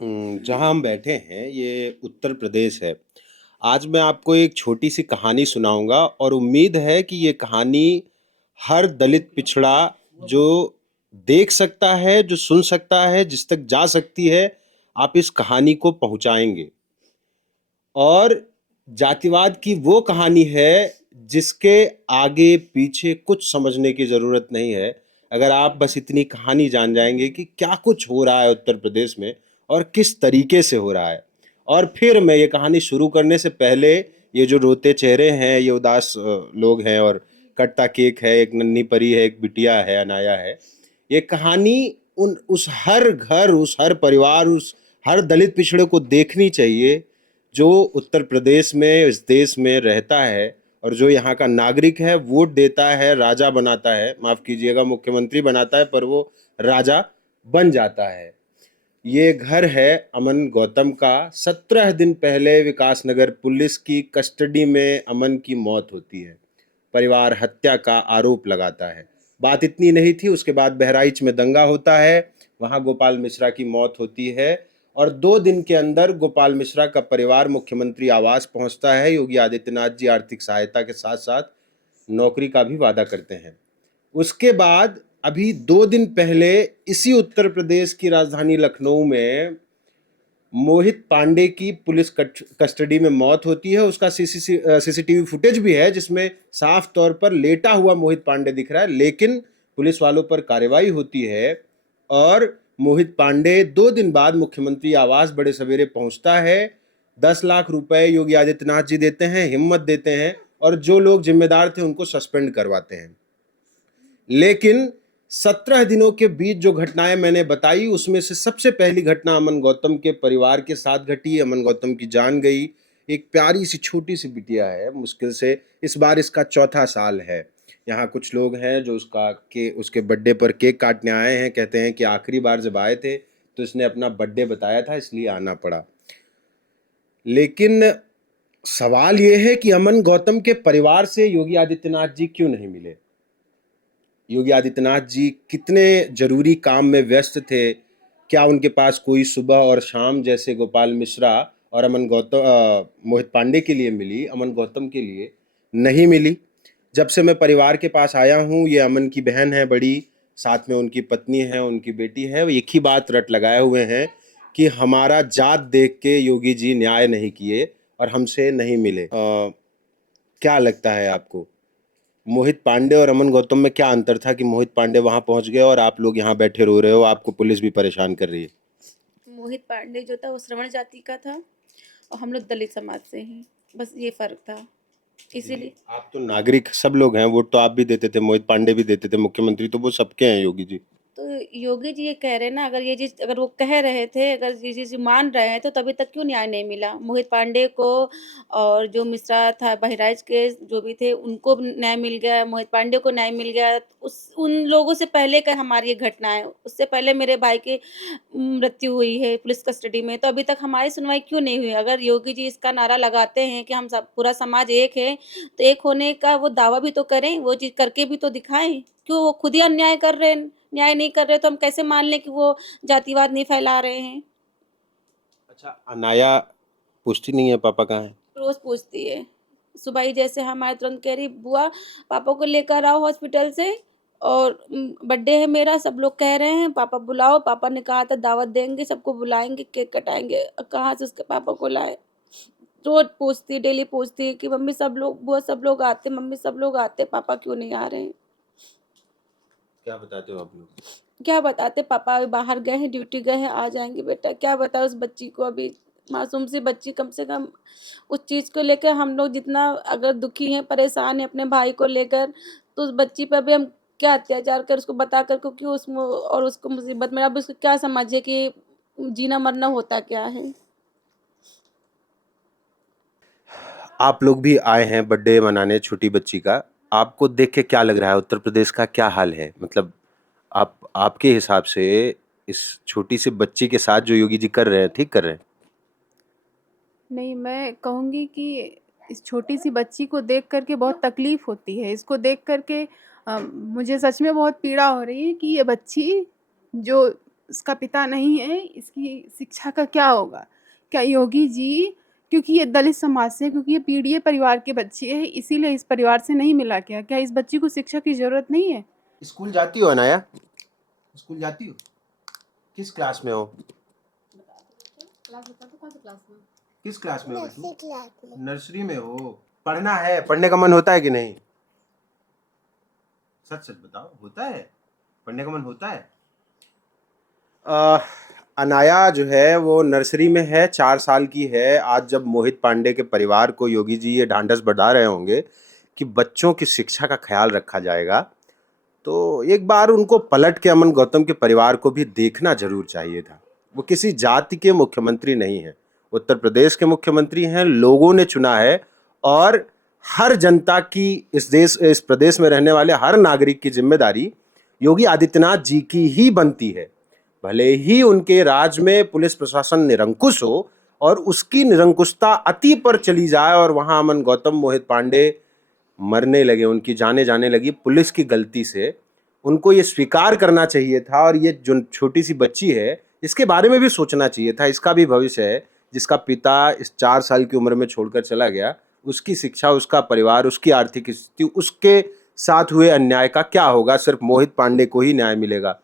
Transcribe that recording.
जहाँ हम बैठे हैं ये उत्तर प्रदेश है। आज मैं आपको एक छोटी-सी कहानी सुनाऊँगा और उम्मीद है कि ये कहानी हर दलित पिछड़ा जो देख सकता है, जो सुन सकता है, जिस तक जा सकती है, आप इस कहानी को पहुँचाएँगे। और जातिवाद की वो कहानी है जिसके आगे पीछे कुछ समझने की ज़रूरत नहीं है। अगर आप बस इतनी कहानी जान जाएँगे कि क्या कुछ हो रहा है उत्तर प्रदेश में और किस तरीके से हो रहा है। और फिर मैं ये कहानी शुरू करने से पहले ये जो रोते चेहरे हैं, ये उदास लोग हैं और कटता केक है, एक नन्ही परी है, एक बिटिया है, अनाया है। ये कहानी उस हर घर, उस हर परिवार, उस हर दलित पिछड़े को देखनी चाहिए जो उत्तर प्रदेश में, इस देश में रहता है और जो यहाँ का नागरिक है, वोट देता है, राजा बनाता है, माफ़ कीजिएगा मुख्यमंत्री बनाता है, पर वो राजा बन जाता है। ये घर है अमन गौतम का। 17 दिन पहले विकासनगर पुलिस की कस्टडी में अमन की मौत होती है। परिवार हत्या का आरोप लगाता है। बात इतनी नहीं थी, उसके बाद बहराइच में दंगा होता है, वहाँ गोपाल मिश्रा की मौत होती है और 2 दिन के अंदर गोपाल मिश्रा का परिवार मुख्यमंत्री आवास पहुँचता है। योगी आदित्यनाथ जी आर्थिक सहायता के साथ-साथ नौकरी का भी वादा करते हैं। उसके बाद अभी 2 दिन पहले इसी उत्तर प्रदेश की राजधानी लखनऊ में मोहित पांडे की पुलिस कस्टडी में मौत होती है। उसका सीसीटीवी फुटेज भी है जिसमें साफ तौर पर लेटा हुआ मोहित पांडे दिख रहा है, लेकिन पुलिस वालों पर कार्रवाई होती है और मोहित पांडे 2 दिन बाद मुख्यमंत्री आवास बड़े सवेरे पहुंचता है। 10 लाख रुपए योगी आदित्यनाथ जी देते हैं, हिम्मत देते हैं और जो लोग जिम्मेदार थे उनको सस्पेंड करवाते हैं। लेकिन 17 दिनों के बीच जो घटनाएं मैंने बताई उसमें से सबसे पहली घटना अमन गौतम के परिवार के साथ घटी। अमन गौतम की जान गई। एक प्यारी सी छोटी सी बिटिया है, मुश्किल से इस बार इसका चौथा साल है। यहाँ कुछ लोग हैं जो उसके बर्थडे पर केक काटने आए हैं, कहते हैं कि आखिरी बार जब आए थे तो इसने अपना बर्थडे बताया था इसलिए आना पड़ा। लेकिन सवाल ये है कि अमन गौतम के परिवार से योगी आदित्यनाथ जी क्यों नहीं मिले? योगी आदित्यनाथ जी कितने जरूरी काम में व्यस्त थे? क्या उनके पास कोई सुबह और शाम जैसे गोपाल मिश्रा और मोहित पांडे के लिए मिली, अमन गौतम के लिए नहीं मिली। जब से मैं परिवार के पास आया हूँ, ये अमन की बहन है बड़ी, साथ में उनकी पत्नी है, उनकी बेटी है, वो एक ही बात रट लगाए हुए हैं कि हमारा जात देख के योगी जी न्याय नहीं किए और हमसे नहीं मिले। क्या लगता है आपको? मोहित पांडे और अमन गौतम में क्या अंतर था कि मोहित पांडे वहां पहुंच गए और आप लोग यहाँ बैठे रो रहे हो, आपको पुलिस भी परेशान कर रही है? मोहित पांडे जो था वो श्रवण जाति का था और हम लोग दलित समाज से हैं। बस ये फ़र्क था, जी, इसीलिए। आप तो नागरिक सब लोग हैं, वोट तो आप भी देते थे, मोहित पांडे भी देते थे, मुख्यमंत्री तो वो सबके हैं योगी जी। तो योगी जी ये कह रहे हैं ना, अगर वो कह रहे थे, अगर ये चीज़ मान रहे हैं, तो तभी तक क्यों न्याय नहीं मिला? मोहित पांडे को और जो मिश्रा था बहराइच के जो भी थे, उनको भी न्याय मिल गया, मोहित पांडे को न्याय मिल गया। उन लोगों से पहले का हमारी ये घटना है। उससे पहले मेरे भाई की मृत्यु हुई है पुलिस कस्टडी में, तो अभी तक हमारी सुनवाई क्यों नहीं हुई? अगर योगी जी इसका नारा लगाते हैं कि हम सब पूरा समाज एक है, तो एक होने का वो दावा भी तो करें, वो चीज़ करके भी तो दिखाएँ। क्यों वो खुद ही अन्याय कर रहे हैं? न्याय नहीं कर रहे तो हम कैसे मान लें कि वो जातिवाद नहीं फैला रहे हैं? अच्छा, अनाया पूछती नहीं है पापा कहाँ है? रोज़ पूछती है। सुबह ही जैसे हम आए तुरंत कह रही, बुआ पापा को लेकर आओ हॉस्पिटल से और बर्थडे है मेरा, सब लोग कह रहे हैं पापा बुलाओ, पापा ने कहा था दावत देंगे, सबको बुलाएँगे, केक कटाएँगे। कहाँ से उसके पापा को लाए? रोज़ पूछती, डेली पूछती कि मम्मी सब लोग, बुआ सब लोग आते, मम्मी सब लोग आते, पापा क्यों नहीं आ रहे हैं? क्या बताते हो आप लोग? क्या बताते, पापा अभी बाहर गए हैं, ड्यूटी गए हैं, आ जाएँगे बेटा। क्या बताएँ उस बच्ची को, अभी मासूम सी बच्ची, कम से कम उस चीज़ को लेकर हम लोग जितना अगर दुखी हैं, परेशान हैं अपने भाई को लेकर, तो उस बच्ची पे भी हम क्या अत्याचार कर उसको बता कर को क्यों उसमें और उसको मुसीबत में, अब उसको क्या समझे कि जीना-मरना होता क्या है? आप लोग भी आए हैं बर्थडे मनाने छोटी बच्ची का। आपको देख के क्या लग रहा है, उत्तर प्रदेश का क्या हाल है? मतलब आपके हिसाब से इस छोटी सी बच्ची के साथ जो योगी जी कर रहे हैं, ठीक कर रहे हैं? नहीं, मैं कहूँगी कि इस छोटी-सी बच्ची को देख कर के बहुत तकलीफ़ होती है। इसको देख कर के मुझे सच में बहुत पीड़ा हो रही है कि ये बच्ची जो उसका पिता नहीं है, इसकी शिक्षा का क्या होगा? क्या योगी जी, क्योंकि ये दलित समाज से, क्योंकि ये पीड़ित परिवार के बच्चे हैं, इसीलिए इस परिवार से नहीं मिला क्या? क्या इस बच्ची को शिक्षा की ज़रूरत नहीं है? स्कूल जाती हो अनाया? स्कूल जाती हो? किस क्लास में हो? क्लास बता दो, कौन सा क्लास में? किस क्लास में हो तू? नर्सरी में हो। पढ़ना है, पढ़ने का मन होता है कि नहीं? सच सच बताओ, होता है? पढ़ने का मन होता है? अ, अनाया जो है वो नर्सरी में है, 4 साल की है। आज जब मोहित पांडे के परिवार को योगी जी ये ढांढस बढ़ा रहे होंगे कि बच्चों की शिक्षा का ख्याल रखा जाएगा, तो एक बार उनको पलट के अमन गौतम के परिवार को भी देखना जरूर चाहिए था। वो किसी जाति के मुख्यमंत्री नहीं है, उत्तर प्रदेश के मुख्यमंत्री हैं, लोगों ने चुना है। और हर जनता की, इस प्रदेश में रहने वाले हर नागरिक की जिम्मेदारी योगी आदित्यनाथ जी की ही बनती है। भले ही उनके राज में पुलिस प्रशासन निरंकुश हो और उसकी निरंकुशता अति पर चली जाए और वहां अमन गौतम, मोहित पांडे मरने लगे, उनकी जाने जाने लगी पुलिस की गलती से, उनको ये स्वीकार करना चाहिए था। और ये जो छोटी सी बच्ची है, इसके बारे में भी सोचना चाहिए था। इसका भी भविष्य है, जिसका पिता इस 4 साल की उम्र में छोड़कर चला गया। उसकी शिक्षा, उसका परिवार, उसकी आर्थिक स्थिति, उसके साथ हुए अन्याय का क्या होगा? सिर्फ मोहित पांडे को ही न्याय मिलेगा।